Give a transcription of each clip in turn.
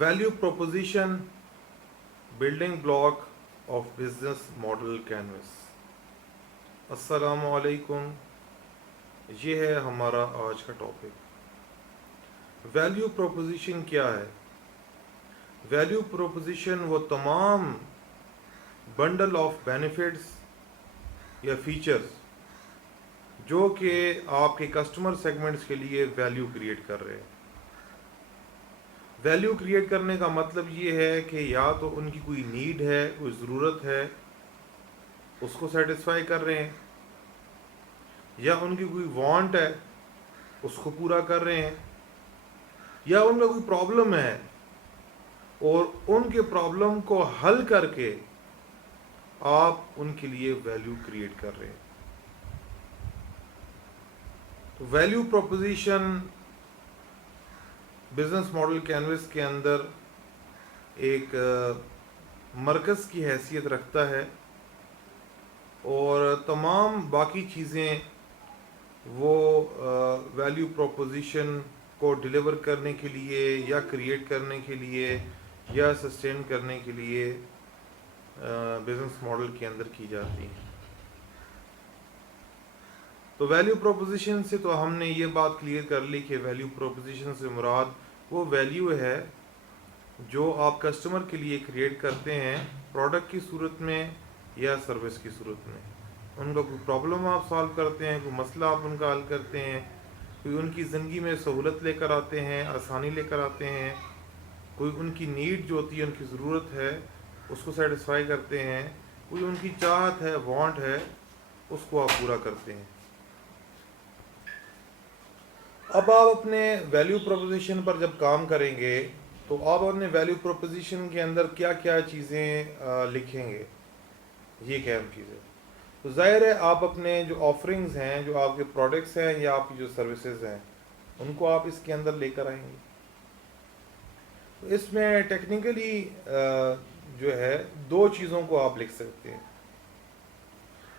Value proposition, building block of business model canvas. السلام علیکم. یہ ہے ہمارا آج کا ٹاپک. ویلیو پروپوزیشن کیا ہے؟ ویلیو پروپوزیشن وہ تمام بنڈل آف بینیفٹس یا فیچرز جو کہ آپ کے کسٹمر سیگمنٹس کے لیے ویلیو کریٹ کر رہے ہیں. ویلیو کریٹ کرنے کا مطلب یہ ہے کہ یا تو ان کی کوئی نیڈ ہے، کوئی ضرورت ہے، اس کو سیٹسفائی کر رہے ہیں، یا ان کی کوئی وانٹ ہے، اس کو پورا کر رہے ہیں، یا ان کا کوئی پرابلم ہے اور ان کے پرابلم کو حل کر کے آپ ان کے لیے ویلیو کریٹ کر رہے ہیں. تو value proposition business model canvas کے اندر ایک مرکز کی حیثیت رکھتا ہے، اور تمام باقی چیزیں وہ ویلیو پروپوزیشن کو ڈیلیور کرنے کے لیے یا کریٹ کرنے کے لیے یا سسٹین کرنے کے لیے بزنس ماڈل کے اندر کی جاتی ہیں. تو ویلیو پروپوزیشن سے تو ہم نے یہ بات کلیئر کر لی کہ ویلیو پروپوزیشن سے مراد وہ ویلیو ہے جو آپ کسٹمر کے لیے کریٹ کرتے ہیں، پروڈکٹ کی صورت میں یا سروس کی صورت میں. ان کا کوئی پرابلم آپ سالو کرتے ہیں، کوئی مسئلہ آپ ان کا حل کرتے ہیں، کوئی ان کی زندگی میں سہولت لے کر آتے ہیں، آسانی لے کر آتے ہیں، کوئی ان کی نیڈ جو ہوتی ہے، ان کی ضرورت ہے، اس کو سیٹسفائی کرتے ہیں، کوئی ان کی چاہت ہے، وانٹ ہے، اس کو آپ پورا کرتے ہیں. اب آپ اپنے ویلیو پروپوزیشن پر جب کام کریں گے تو آپ اپنے ویلیو پروپوزیشن کے اندر کیا کیا چیزیں لکھیں گے. یہ ایک اہم چیز ہے. تو ظاہر ہے آپ اپنے جو آفرنگز ہیں، جو آپ کے پروڈکٹس ہیں یا آپ کی جو سروسز ہیں، ان کو آپ اس کے اندر لے کر آئیں گے. تو اس میں ٹیکنیکلی جو ہے دو چیزوں کو آپ لکھ سکتے ہیں.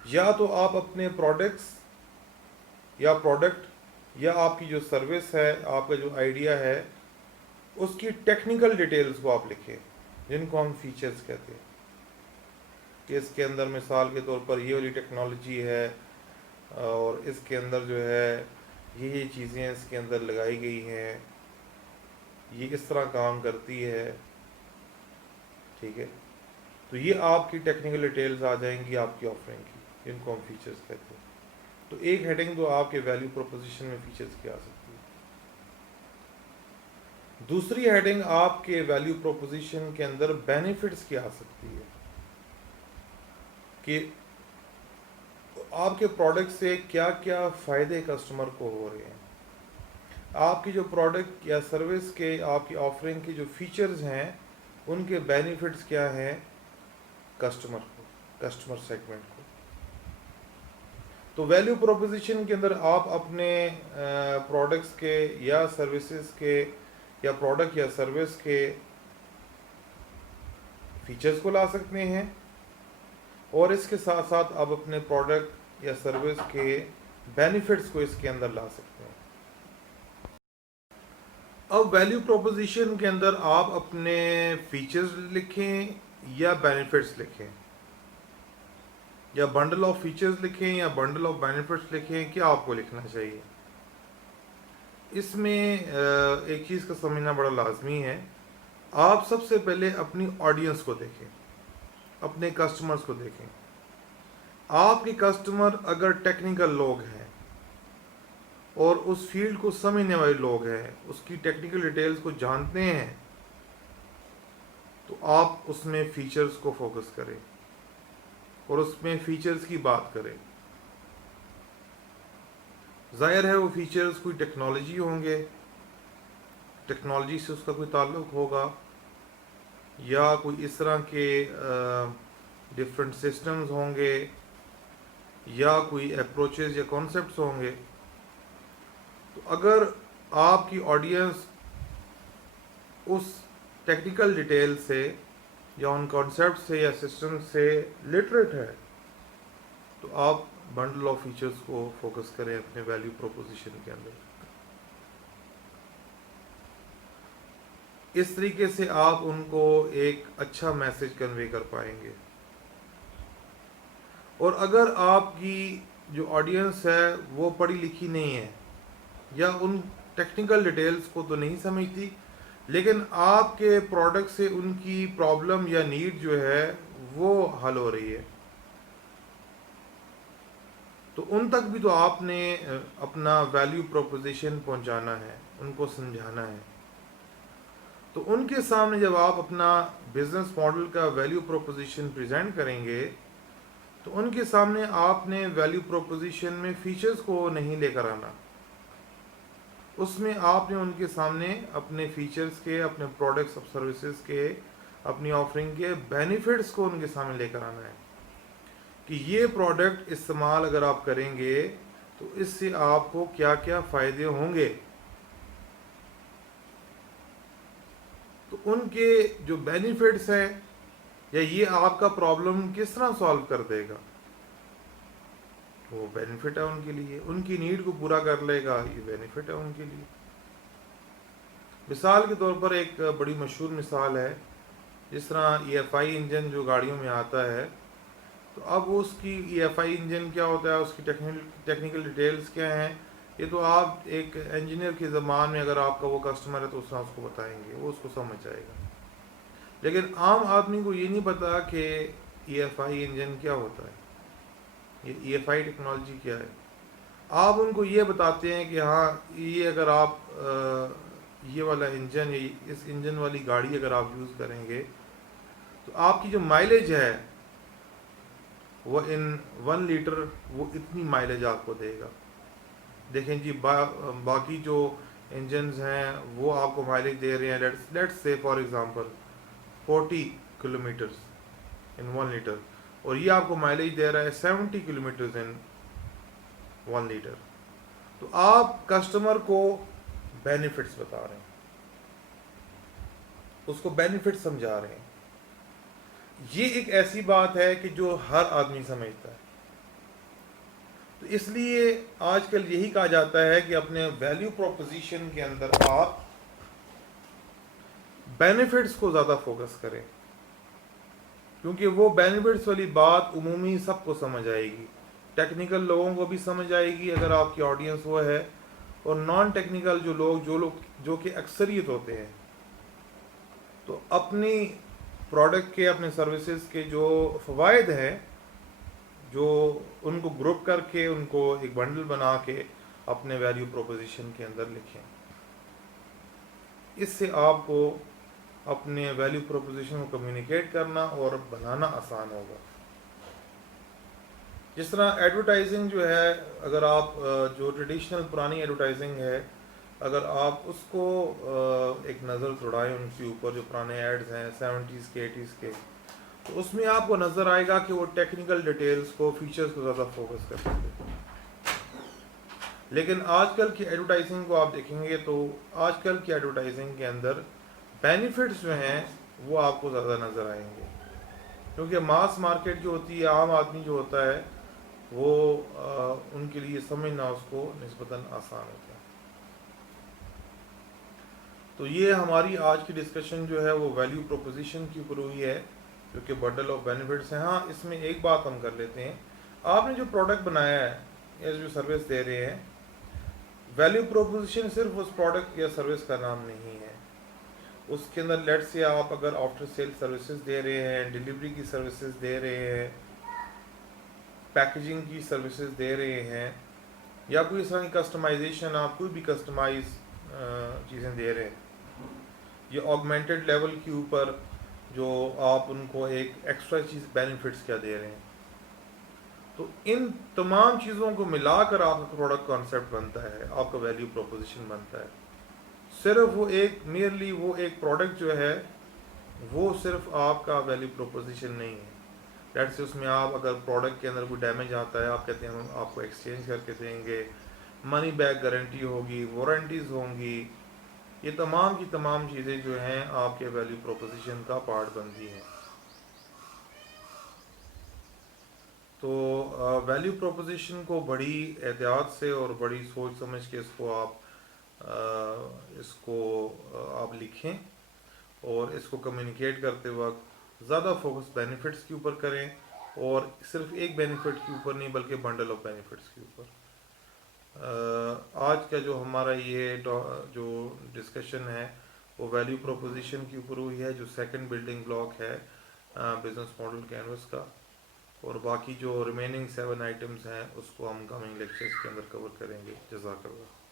یا تو آپ اپنے پروڈکٹس یا پروڈکٹ یا آپ کی جو سروس ہے، آپ کا جو آئیڈیا ہے، اس کی ٹیکنیکل ڈیٹیلز کو آپ لکھیں، جن کو ہم فیچرز کہتے ہیں. کہ اس کے اندر مثال کے طور پر یہ والی ٹیکنالوجی ہے، اور اس کے اندر جو ہے یہ چیزیں اس کے اندر لگائی گئی ہیں، یہ اس طرح کام کرتی ہے. ٹھیک ہے. تو یہ آپ کی ٹیکنیکل ڈیٹیلز آ جائیں گی آپ کی آفرنگ کی، جن کو ہم فیچرز کہتے ہیں. تو ایک ہیڈنگ تو آپ کے ویلیو پروپوزیشن میں فیچرز کی آ سکتی ہے. دوسری ہیڈنگ آپ کے ویلیو پروپوزیشن کے اندر بینیفٹس کی آ سکتی ہے، کہ آپ کے پروڈکٹ سے کیا کیا فائدے کسٹمر کو ہو رہے ہیں. آپ کی جو پروڈکٹ یا سروس کے آپ کی آفرنگ کے جو فیچرز ہیں، ان کے بینیفٹس کیا ہیں کسٹمر کو، کسٹمر سیگمنٹ کو. تو ویلیو پروپوزیشن کے اندر آپ اپنے پروڈکٹس کے یا سروسز کے یا پروڈکٹ یا سروس کے فیچرز کو لا سکتے ہیں، اور اس کے ساتھ ساتھ آپ اپنے پروڈکٹ یا سروس کے بینیفٹس کو اس کے اندر لا سکتے ہیں. اب ویلیو پروپوزیشن کے اندر آپ اپنے فیچرز لکھیں یا بینیفٹس لکھیں، یا بنڈل آف فیچرز لکھیں یا بنڈل آف بینیفٹس لکھیں، کیا آپ کو لکھنا چاہیے. اس میں ایک چیز کا سمجھنا بڑا لازمی ہے. آپ سب سے پہلے اپنی آڈینس کو دیکھیں، اپنے کسٹمرز کو دیکھیں. آپ کے کسٹمر اگر ٹیکنیکل لوگ ہیں اور اس فیلڈ کو سمجھنے والے لوگ ہیں، اس کی ٹیکنیکل ڈیٹیلز کو جانتے ہیں، تو آپ اس میں فیچرز کو فوکس کریں اور اس میں فیچرز کی بات کریں. ظاہر ہے وہ فیچرز کوئی ٹیکنالوجی ہوں گے، ٹیکنالوجی سے اس کا کوئی تعلق ہوگا، یا کوئی اس طرح کے ڈفرینٹ سسٹمز ہوں گے، یا کوئی اپروچز یا کانسیپٹس ہوں گے. تو اگر آپ کی آڈینس اس ٹیکنیکل ڈیٹیل سے یا ان کانسیپٹ سے یا سسٹم سے لٹریٹ ہے، تو آپ بنڈل آف فیچرز کو فوکس کریں اپنے ویلیو پروپوزیشن کے اندر. اس طریقے سے آپ ان کو ایک اچھا میسج کنوے کر پائیں گے. اور اگر آپ کی جو آڈینس ہے وہ پڑھی لکھی نہیں ہے یا ان ٹیکنیکل ڈیٹیلز کو تو نہیں سمجھتی، لیکن آپ کے پروڈکٹ سے ان کی پرابلم یا نیڈ جو ہے وہ حل ہو رہی ہے، تو ان تک بھی تو آپ نے اپنا ویلیو پروپوزیشن پہنچانا ہے، ان کو سمجھانا ہے. تو ان کے سامنے جب آپ اپنا بزنس ماڈل کا ویلیو پروپوزیشن پریزنٹ کریں گے تو ان کے سامنے آپ نے ویلیو پروپوزیشن میں فیچرز کو نہیں لے کر آنا، اس میں آپ نے ان کے سامنے اپنے فیچرز کے، اپنے پروڈکٹس اور سروسز کے، اپنی آفرنگ کے بینیفٹس کو ان کے سامنے لے کر آنا ہے کہ یہ پروڈکٹ استعمال اگر آپ کریں گے تو اس سے آپ کو کیا کیا فائدے ہوں گے. تو ان کے جو بینیفٹس ہیں یا یہ آپ کا پرابلم کس طرح سالو کر دے گا، وہ بینیفٹ ہے ان کے لیے. ان کی نیڈ کو پورا کر لے گا، یہ بینیفٹ ہے ان کے لیے. مثال کے طور پر ایک بڑی مشہور مثال ہے، جس طرح ای ایف آئی انجن جو گاڑیوں میں آتا ہے، تو اب اس کی ای ایف آئی انجن کیا ہوتا ہے، اس کی ٹیکنیکل ڈیٹیلز کیا ہیں، یہ تو آپ ایک انجینئر کی زبان میں اگر آپ کا وہ کسٹمر ہے تو اس طرح اس کو بتائیں گے، وہ اس کو سمجھ جائے گا. لیکن عام آدمی کو یہ نہیں پتا کہ ای ایف آئی انجن کیا ہوتا ہے، یہ ای ایف آئی ٹیکنالوجی کیا ہے. آپ ان کو یہ بتاتے ہیں کہ ہاں یہ اگر آپ یہ والا انجن یا اس انجن والی گاڑی اگر آپ یوز کریں گے تو آپ کی جو مائلیج ہے وہ ان 1 لیٹر وہ اتنی مائلیج آپ کو دے گا. دیکھیں جی باقی جو انجنز ہیں وہ آپ کو مائلیج دے رہے ہیں let's say for example 40 kilometres in 1 litre, اور یہ آپ کو مائلیج دے رہا ہے 70 کلومیٹرز ان 1 لیٹر. تو آپ کسٹمر کو بینیفٹس بتا رہے ہیں، اس کو بینیفٹ سمجھا رہے ہیں. یہ ایک ایسی بات ہے کہ جو ہر آدمی سمجھتا ہے. تو اس لیے آج کل یہی کہا جاتا ہے کہ اپنے ویلیو پروپوزیشن کے اندر آپ بینیفٹس کو زیادہ فوکس کریں، کیونکہ وہ بینیفٹس والی بات عمومی سب کو سمجھ آئے گی. ٹیکنیکل لوگوں کو بھی سمجھ آئے گی اگر آپ کی آڈینس وہ ہے، اور نان ٹیکنیکل جو کہ اکثریت ہوتے ہیں، تو اپنی پروڈکٹ کے، اپنے سروسز کے جو فوائد ہیں، جو ان کو گروپ کر کے ان کو ایک بنڈل بنا کے اپنے ویلیو پروپوزیشن کے اندر لکھیں. اس سے آپ کو اپنے ویلیو پروپوزیشن کو کمیونیکیٹ کرنا اور بنانا آسان ہوگا. جس طرح ایڈورٹائزنگ جو ہے، اگر آپ جو ٹریڈیشنل پرانی ایڈورٹائزنگ ہے، اگر آپ اس کو ایک نظر دوڑائیں ان کے اوپر، جو پرانے ایڈز ہیں 70s کے 80s کے، تو اس میں آپ کو نظر آئے گا کہ وہ ٹیکنیکل ڈیٹیلز کو، فیچرز کو زیادہ فوکس کرتے تھے. لیکن آج کل کی ایڈورٹائزنگ کو آپ دیکھیں گے تو آج کل کی ایڈورٹائزنگ کے اندر بینیفٹس جو ہیں وہ آپ کو زیادہ نظر آئیں گے، کیونکہ ماس مارکیٹ جو ہوتی ہے، عام آدمی جو ہوتا ہے، وہ ان کے لیے سمجھنا اس کو نسبتاً آسان ہوتا ہے. تو یہ ہماری آج کی ڈسکشن جو ہے وہ ویلیو پروپوزیشن کی اوپر ہوئی ہے، جو کہ بنڈل آف بینیفٹس ہیں. ہاں اس میں ایک بات ہم کر لیتے ہیں، آپ نے جو پروڈکٹ بنایا ہے یا جو سروس دے رہے ہیں، ویلیو پروپوزیشن صرف اس پروڈکٹ یا سروس کا نام نہیں ہے. اس کے اندر لیٹ سے آپ اگر آفٹر سیل سروسز دے رہے ہیں، ڈیلیوری کی سروسز دے رہے ہیں، پیکیجنگ کی سروسز دے رہے ہیں، یا کوئی اس طرح کی کسٹمائزیشن، آپ کوئی بھی کسٹمائز چیزیں دے رہے ہیں، یہ آگمنٹڈ لیول کے اوپر جو آپ ان کو ایک ایکسٹرا چیز بینیفٹس کیا دے رہے ہیں، تو ان تمام چیزوں کو ملا کر آپ کا پروڈکٹ کانسیپٹ بنتا ہے، آپ کا ویلیو پروپوزیشن بنتا ہے. صرف وہ ایک میئرلی وہ ایک پروڈکٹ جو ہے وہ صرف آپ کا ویلیو پروپوزیشن نہیں ہے. لیٹ سے اس میں آپ اگر پروڈکٹ کے اندر کوئی ڈیمیج آتا ہے، آپ کہتے ہیں ہم آپ کو ایکسچینج کر کے دیں گے، منی بیک گارنٹی ہوگی، وارنٹیز ہوں گی، یہ تمام کی تمام چیزیں جو ہیں آپ کے ویلیو پروپوزیشن کا پارٹ بنتی ہیں. تو ویلیو پروپوزیشن کو بڑی احتیاط سے اور بڑی سوچ سمجھ کے اس کو آپ لکھیں. اور اس کو کمیونیکیٹ کرتے وقت زیادہ فوکس بینیفٹس کے اوپر کریں، اور صرف ایک بینیفٹ کے اوپر نہیں بلکہ بنڈل آف بینیفٹس کے اوپر۔ آج کا جو ہمارا یہ جو ڈسکشن ہے وہ ویلیو پروپوزیشن کے اوپر ہوئی ہے، جو سیکنڈ بلڈنگ بلاک ہے بزنس ماڈل کینوس کا، اور باقی جو ریمیننگ 7 آئٹمز ہیں اس کو ہم کمنگ لیکچرز کے اندر کور کریں گے۔ جزاک اللہ۔